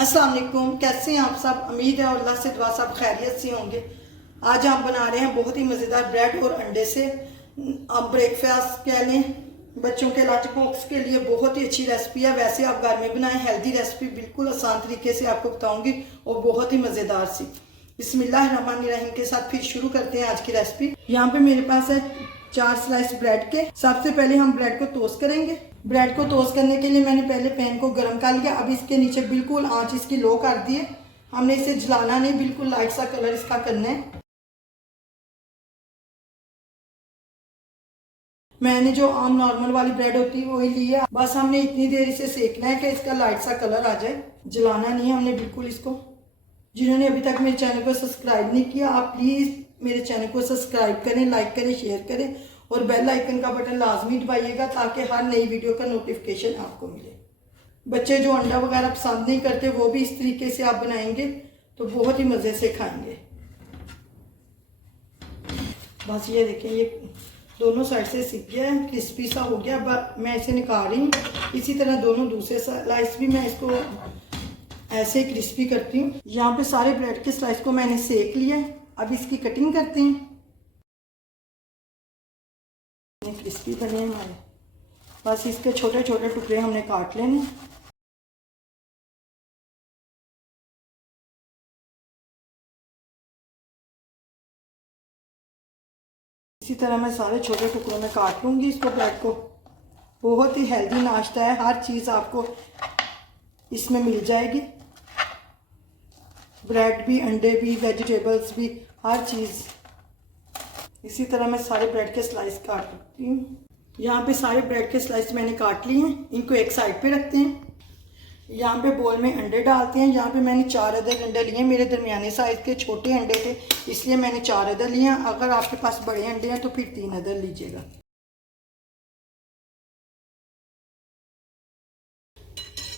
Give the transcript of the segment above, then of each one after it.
अस्सलाम वालेकुम, कैसे हैं आप सब। उम्मीद है अल्लाह से दुआ सब खैरियत से होंगे। आज हम बना रहे हैं बहुत ही मज़ेदार ब्रेड और अंडे से आप ब्रेकफास्ट कह लें, बच्चों के लंच बॉक्स के लिए बहुत ही अच्छी रेसिपी है। वैसे आप घर में बनाएं, हेल्दी रेसिपी बिल्कुल आसान तरीके से आपको बताऊंगी और बहुत ही मज़ेदार सी। बिस्मिल्लाहिर्रहमानिर्रहीम के साथ फिर शुरू करते हैं आज की रेसिपी। यहाँ पे मेरे पास है 4 स्लाइस ब्रेड के। सबसे पहले हम ब्रेड को टोस्ट करेंगे। ब्रेड को टोस्ट करने के लिए मैंने पहले पैन को गर्म कर लिया। अब इसके नीचे बिल्कुल आंच इसकी लो कर दी है। हमने इसे जलाना नहीं, बिल्कुल लाइट सा कलर इसका करना है। मैंने जो आम नॉर्मल वाली ब्रेड होती है वही ली है। बस हमने इतनी देर इसे सेकना है कि इसका लाइट सा कलर आ जाए, जलाना नहीं है हमने बिल्कुल इसको। जिन्होंने अभी तक मेरे चैनल को सब्सक्राइब नहीं किया, आप प्लीज़ मेरे चैनल को सब्सक्राइब करें, लाइक करें, शेयर करें और बेल आइकन का बटन लाजमी दबाइएगा ताकि हर नई वीडियो का नोटिफिकेशन आपको मिले। बच्चे जो अंडा वगैरह पसंद नहीं करते वो भी इस तरीके से आप बनाएंगे तो बहुत ही मज़े से खाएंगे। बस ये देखें, ये दोनों साइड से सीख गया है, क्रिस्पी सा हो गया। अब मैं इसे निकाल रही हूँ। इसी तरह दोनों दूसरे स्लाइस भी मैं इसको ऐसे क्रिस्पी करती हूँ। यहाँ पे सारे ब्रेड के स्लाइस को मैंने सेक लिया है। अब इसकी कटिंग करते हैं। क्रिस्पी बने हमारे, बस इसके छोटे छोटे टुकड़े हमने काट लेने। इसी तरह मैं सारे छोटे टुकड़ों में काट लूँगी इसको, ब्रेड को। बहुत ही हेल्दी नाश्ता है, हर चीज़ आपको इसमें मिल जाएगी। ब्रेड भी, अंडे भी, वेजिटेबल्स भी, हर चीज़। इसी तरह मैं सारे ब्रेड के स्लाइस काट सकती हूँ। यहाँ पे सारे ब्रेड के स्लाइस मैंने काट लिए हैं। इनको एक साइड पे रखते हैं। यहाँ पे बोल में अंडे डालते हैं। यहाँ पे मैंने 4 अदद अंडे लिए। मेरे दरमियाने साइज़ के छोटे अंडे थे इसलिए मैंने 4 अदद लिए हैं। अगर आपके पास बड़े अंडे हैं तो फिर 3 अदद लीजिएगा।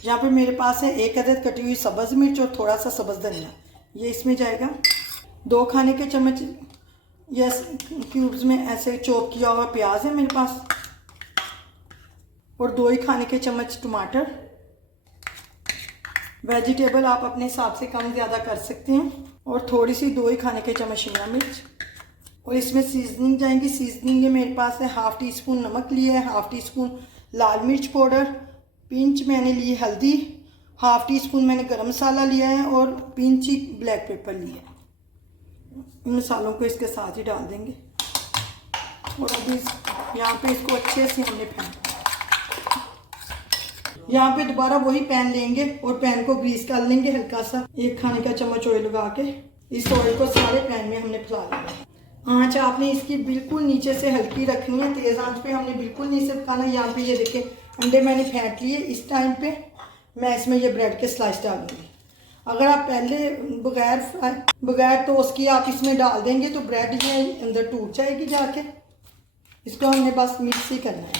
यहाँ पे मेरे पास है 1 अदद कटी हुई सब्ज़ मिर्च और थोड़ा सा सब्ज़ धनिया, ये इसमें जाएगा। 2 खाने के चम्मच या क्यूब्स में ऐसे चॉप किया हुआ प्याज है मेरे पास और 2 ही खाने के चम्मच टमाटर। वेजिटेबल आप अपने हिसाब से कम ज़्यादा कर सकते हैं। और थोड़ी सी 2 ही खाने के चम्मच शिमला मिर्च। और इसमें सीजनिंग जाएंगी। सीजनिंग मेरे पास है हाफ़ टी स्पून नमक लिया है, हाफ़ टी स्पून लाल मिर्च पाउडर, पिंच मैंने ली हल्दी, हाफ़ टी स्पून मैंने गरम मसाला लिया है और पिंच ही ब्लैक पेपर लिया है। इन मसालों को इसके साथ ही डाल देंगे। और अभी यहाँ पे इसको अच्छे से हमने फेंटा। यहाँ पे दोबारा वही पैन लेंगे और पैन को ग्रीस कर लेंगे हल्का सा। 1 खाने का चम्मच ऑयल लगा के इस ऑयल को सारे पैन में हमने फैला लेंगे। आँच आपने इसकी बिल्कुल नीचे से हल्की रखनी है, तेज़ आंच पे हमने बिल्कुल नहीं से पकाना। यहाँ पे ये देखिए अंडे मैंने फेंट लिए। इस टाइम पे मैं इसमें ये ब्रेड के स्लाइस डालूंगी। अगर आप पहले बगैर टोस्ट किए आप इसमें डाल देंगे तो ब्रेड ये अंदर टूट जाएगी जाके। इसको हमने बस मिक्स ही करना है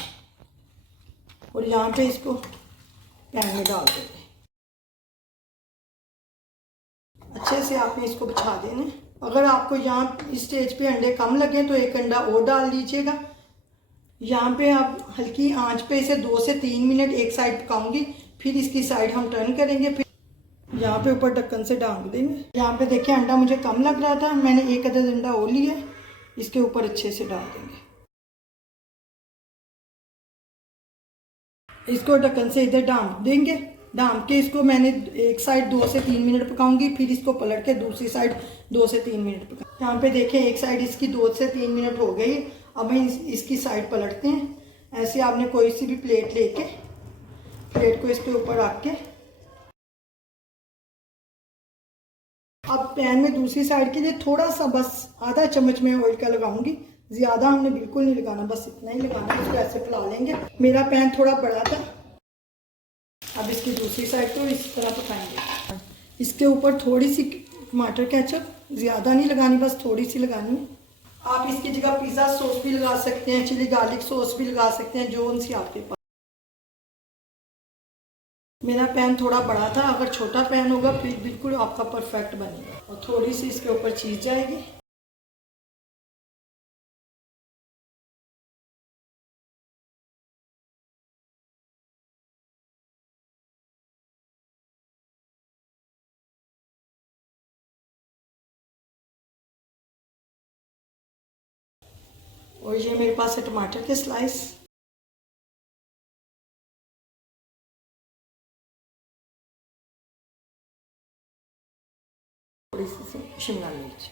और यहाँ पे इसको पैन में डाल देंगे। अच्छे से आपने इसको बिछा देना। अगर आपको यहाँ इस स्टेज पे अंडे कम लगे तो 1 अंडा और डाल लीजिएगा। यहाँ पे आप हल्की आंच पे इसे 2 से 3 मिनट एक साइड पकाऊंगी, फिर इसकी साइड हम टर्न करेंगे। फिर यहाँ पे ऊपर ढक्कन से ढांक देंगे। यहाँ पे देखिए अंडा मुझे कम लग रहा था, मैंने 1 अदद अंडा और लिया, इसके ऊपर अच्छे से डाल देंगे। इसको ढक्कन से इधर ढांक देंगे। ढांक के इसको मैंने एक साइड 2 से 3 मिनट पकाऊंगी, फिर इसको पलट के दूसरी साइड 2 से 3 मिनट पका। यहाँ पे देखें एक साइड इसकी 2 से 3 मिनट हो गई। अब हम इसकी साइड पलटते हैं। ऐसे आपने कोई सी भी प्लेट लेके प्लेट को इसके ऊपर रख के अब पैन में दूसरी साइड के लिए थोड़ा सा बस आधा चम्मच में ऑयल का लगाऊंगी। ज़्यादा हमने बिल्कुल नहीं लगाना, बस इतना ही लगाना। इसको ऐसे फैला लेंगे। मेरा पैन थोड़ा बड़ा था। अब इसकी दूसरी साइड को इस तरह पकाएंगे। इसके ऊपर थोड़ी सी टमाटर केचप, ज़्यादा नहीं लगानी, बस थोड़ी सी लगानी है। आप इसकी जगह पिज़्ज़ा सॉस भी लगा सकते हैं, चिली गार्लिक सॉस भी लगा सकते हैं, जो उनसे आपके पास। मेरा पैन थोड़ा बड़ा था, अगर छोटा पैन होगा फिर बिल्कुल आपका परफेक्ट बनेगा। और थोड़ी सी इसके ऊपर चीज़ जाएगी। और ये मेरे पास है टमाटर के स्लाइस, थोड़ी सी शिमला मिर्च।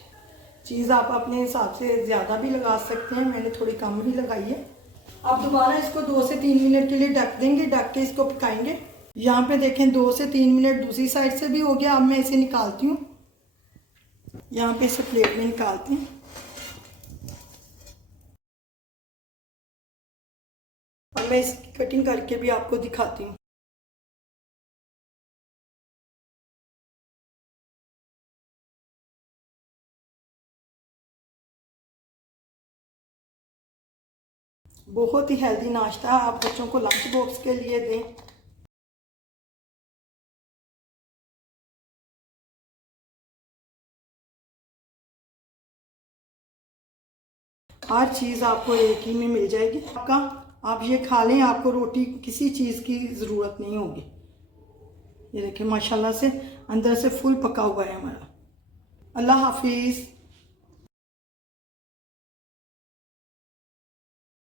चीज़ आप अपने हिसाब से ज़्यादा भी लगा सकते हैं, मैंने थोड़ी कम ही लगाई है। अब दोबारा इसको 2 से 3 मिनट के लिए ढक देंगे, ढक के इसको पकाएंगे। यहाँ पे देखें 2 से 3 मिनट दूसरी साइड से भी हो गया। अब मैं इसे निकालती हूँ, यहाँ पे इसे प्लेट में निकालती हूँ। और मैं इसकी कटिंग करके भी आपको दिखाती हूँ। बहुत ही हेल्दी नाश्ता है, आप बच्चों को लंच बॉक्स के लिए दें। हर चीज़ आपको एक ही में मिल जाएगी आपका, आप ये खा लें, आपको रोटी किसी चीज़ की ज़रूरत नहीं होगी। ये देखिए माशाल्लाह से अंदर से फुल पका हुआ है हमारा। अल्लाह हाफिज़।